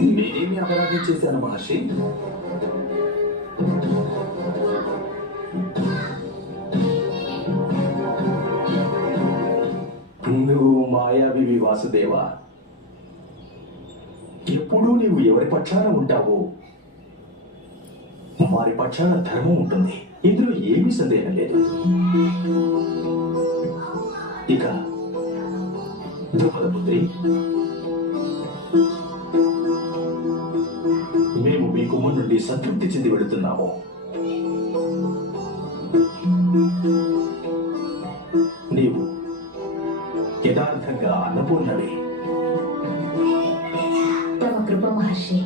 నేనేమి అపరాధం చేశాను మహర్షి? నువ్వు మాయావి వాసుదేవ, ఎప్పుడూ నీవు ఎవరి పక్షాన ఉంటావో వారి పక్షాన ధర్మం ఉంటుంది. ఇందులో ఏమీ సందేహం లేదు. ఇక ద్రుపదపుత్రి, మేము మీ కుమ్మ నుండి సంతృప్తి చెంది వెళుతున్నాము. నీవు యథార్థంగా అన్నపూర్ణవి. తమ కృప మహర్షి.